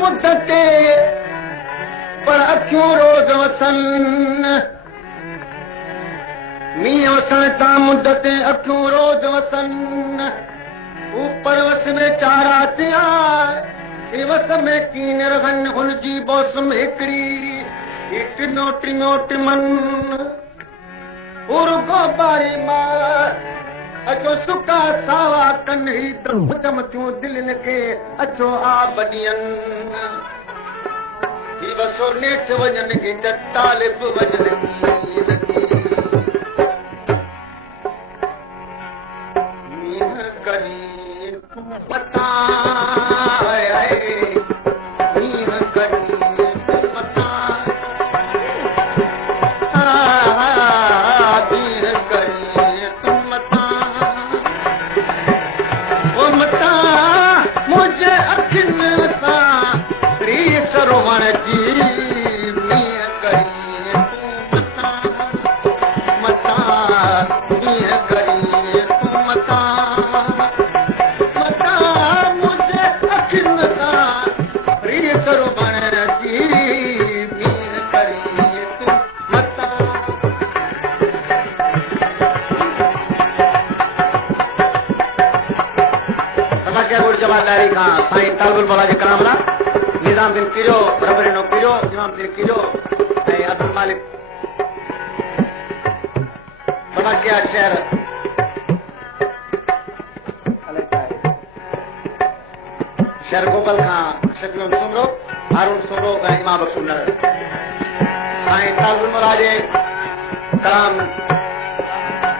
मुद्दते पर अखियूं रोज़ वसन मींहं वसण तां मुद्दते अखियूं रोज़ वसन ऊपर वस में चारा थिया वस में कीन रहन हुनजी मौसम हिकिड़ी हिकु नोटी नोट मन उर्गो बारी मां अचो सुका सावा कन्ही चमकियूं दिलनि खे अचो आ बदियन ही वसो नेठ वञनि की त तालिब वञनि की मींहं करी पता मींहं करी पता मींहं करी मता मता मुंहिंजे अखियुनि सां रीस रोवण जी मींहं करी मता मता मींहं करी मता मता मुंहिंजे अखियुनि सां रीस रोवण जी मींहं करी मता जवाबदारी खां साईं तालबुल मौला जे कराम ला निज़ाम दिन किरियो रबरिनो किरियो इमाम दिन किरियो ऐं अब्दुल मालिक समाकिया शहर शहर गोकल खां शकील सुमरो हारून सुमरो ऐं इमाम बख्शू नर साईं तालबुल मौला जे कराम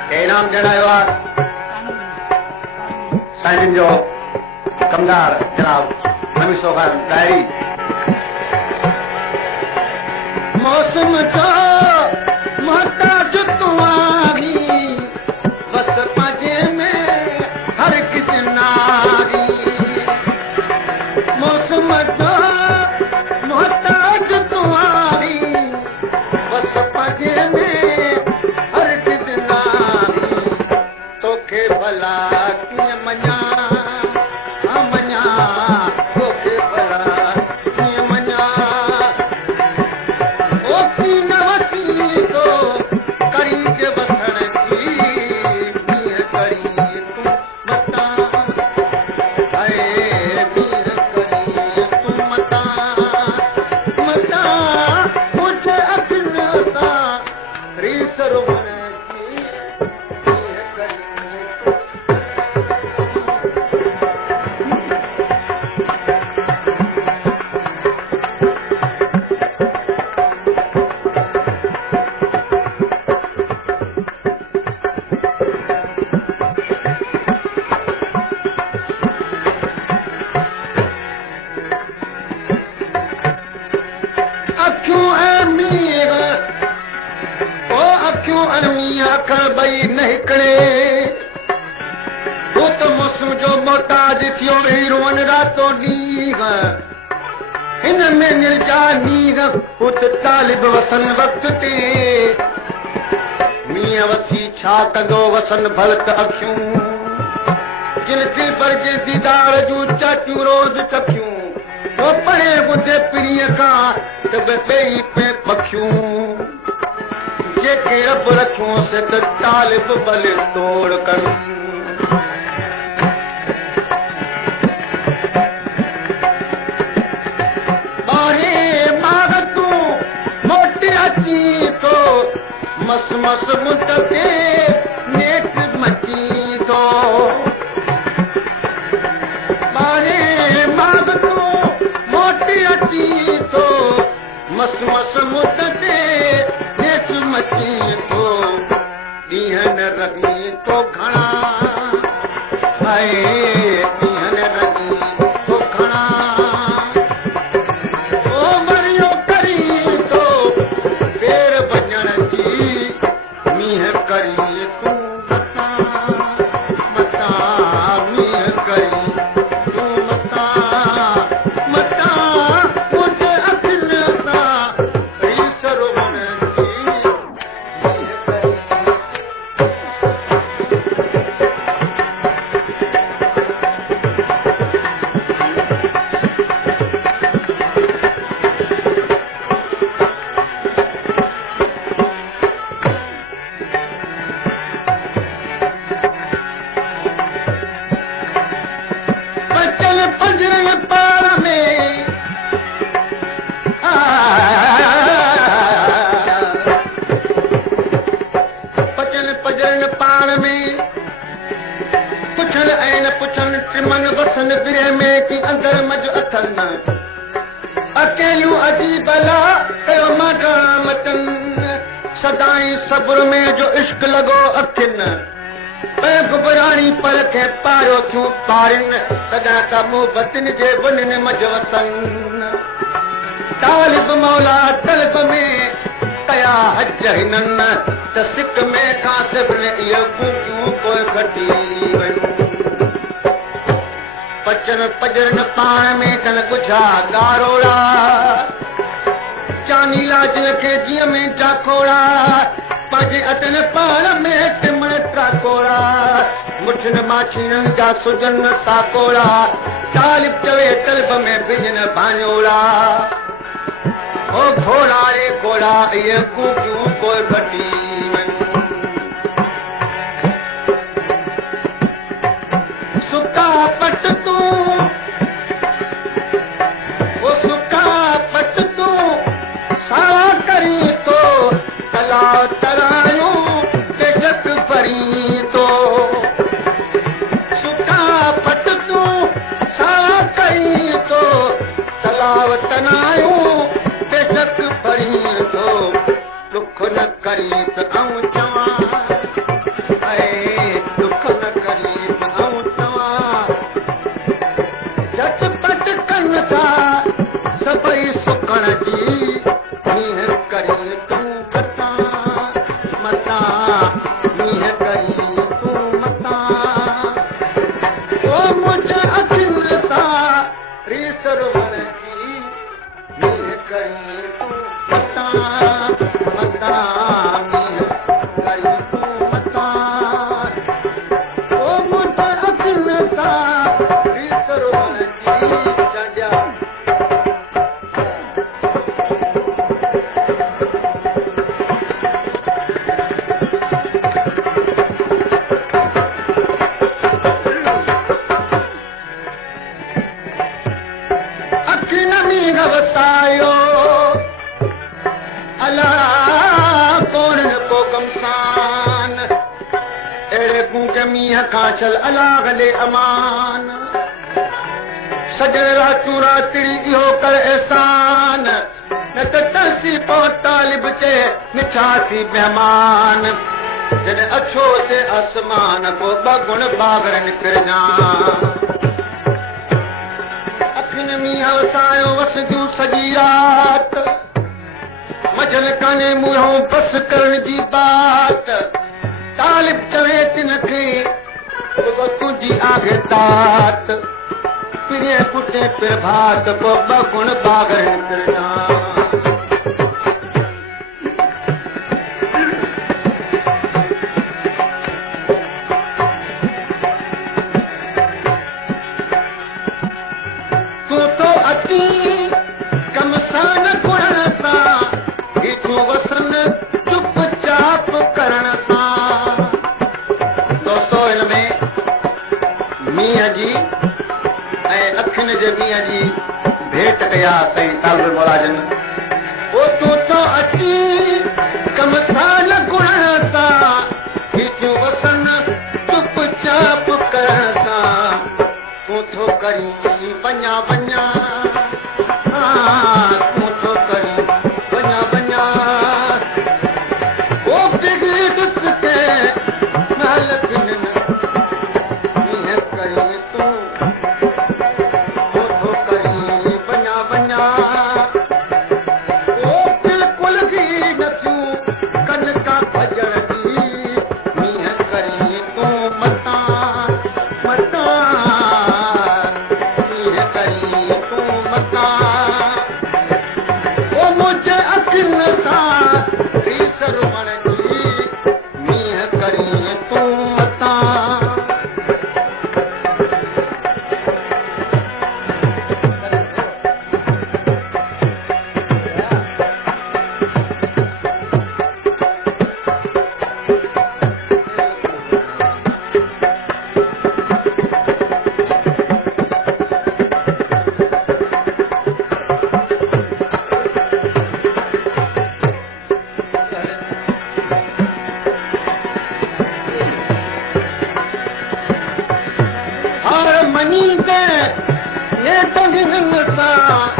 खे इनाम ॾियण आयो आहे साईं जो कमदार जनाब हमीसो खान डायरी मौसम जो मोहताज तूं आही बस पंहिंजे में हर किसी नारी मौसम जो मोहताज तूं आही बस पंहिंजे में हर किसी नारी तोखे भला कीअं मञा बई न हिकिड़े वो त मौसम जो मोहताज थियो वेही रोअनि रातो ॾींहुं हिन में निर्जा नींहं पुत तालिब वसन वक़्त ते मींहं वसी छा कंदो वसन भलत अखियूं जिन दिल पर जे दीदार जूं चाटियूं रोज़ चखियूं वो परे ॿुधे पिरीअ खां त ॿई पे पखियूं जेके रब रखियो से त तालिब बल तोड़ कर बारे माग तूं मोटी अची तो मस मस मुंहिंजे नेठ मची तो बारे माग तूं मोटी अची तो मस मस मुंहिंजे मची तो ॾींहं न रही तो घणा ॾींहं न रही तो घणा ओ मरियो करी तो फेर वञण जी मींहं करी तूं मता मता मींहं करी तूं मता मता मुंहिंजे अखियुनि सां रीस रोवण पंजरे पाण में पचन पजन पाण में पुछन ऐं न पुछन टिमन वसन बिरे में कि अंदर मज अथन अकेलियूं अजीब ला कयो मदामतन सदाई सब्र में जो इश्क लॻो अखिन गुबराणी पर खे पारियो थियूं पारिन तॾहिं त मोहबतिन जे बुनिन मज वसन तालिब मौला तलब में कया हज हिननि त सिक में कासिब ने इहे कूकियूं पोइ घटी वयूं पचन पजरन पाण में कन ॿुझा गारोड़ा चानी लाजन खे जीअं में चाखोड़ा पंहिंजे अदन पाण में टिमण टाकोड़ा मुठिन माछियुनि जा सुजन साकोड़ा तालिब चवे तलब में बिजन भाञोड़ा ओ घोड़ा रे घोड़ा इहे कूकियूं पोइ घटी वयूं सुका पट तूं ओ सुका पट तूं सारा करी तो तलाव तरायूं ते जग भरी तो सुका पट तूं सारा करी तो तलाव तनायूं ते जग भरी तो दुख न करी त आऊं चवां ऐं दुख न करी त आऊं चवां झटपट कनि था सभई सुखण जी मींहं करी तूं मतां मतां मींहं करी तूं मतां ओ मुंहिंजे अखियुनि सां रीस रोअण जी मींहं करी तूं मतां मतां मींहं करी तूं मतां ओ मुंहिंजे अखियुनि सां रीस रोअण जी डांडिया वसायो अलाह कोन को गमसान अहिड़े गूंगे मींहं खां छल अलाह गले अमान सजण रातूं रात्रि इहो कर एहसान न त तरसी पो तालिब चे मिठा थी महिमान जॾहिं अछो ते आसमान को ॿ गुण बागर निकिरजां मींहं वसायो वसदियूं सॼी रात मझल कान्हे मुंहुं बस करण जी बात तालिब चवे तिन खे तुंहिंजी आगे तात पिरे पुटे पिर भात को ॿ गुण बागर निकिरजां कमसान गुण सां हिकु वसन चुप चाप करण सां दोस्तो हिन में मींहं जी ऐं अखियुनि जे मींहं जी भेट कया साईं तालिब मौलाजन ओ तूं थो अची कमसान गुण सां हिकु वसन चुप चाप करण सां तूं थो करी वञा वञा तूं थो करी वञा वञा ओ बिगड़ी ॾिस के महल बिननि मींहं करी तूं थो करी वञा वञा ओ बिल्कुलु ई नथियूं कनि का भॼण जी मींहं करी तूं मतां मतां मींहं करी तूं मतां मुंहिंजे अखियुनि सां रीस रोअण जी मींहं करी तूं मतां नेट हिननि सां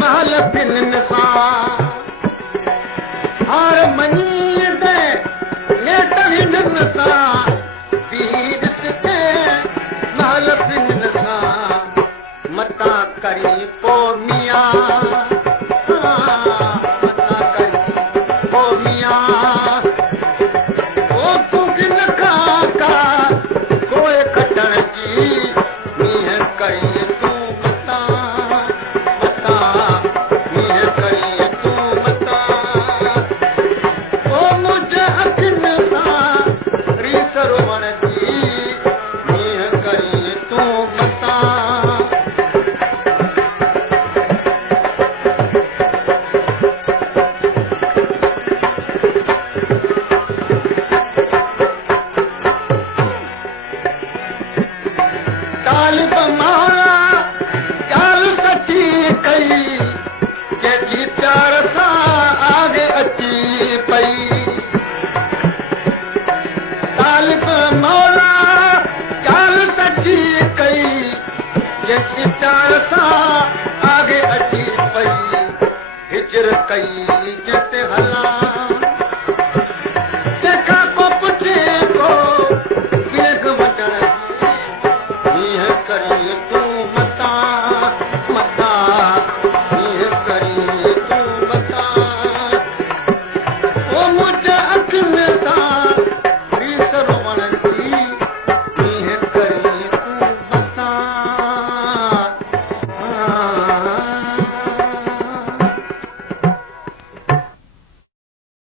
महल पिननि सां हार मञी दे नेट हिननि सां ॾिसते महल पिननि सां मता करी पोइ मियां मता करी पोइ मियां ओ कुकिन खां का कोई कटण जी मींहं कई तूं मता मता मींहं कई तूं मता ओ मुंहिंजे अखियुनि सां रीस रोवण जी मींहं कई तूं मता तालिब मौला ॻाल्हि सची कई जंहिंजी प्यार सां आगे अची पई तालिब मौला ॻाल्हि सची कई जंहिंजी प्यार सां आगे अची पई हिजर कई जिते हलां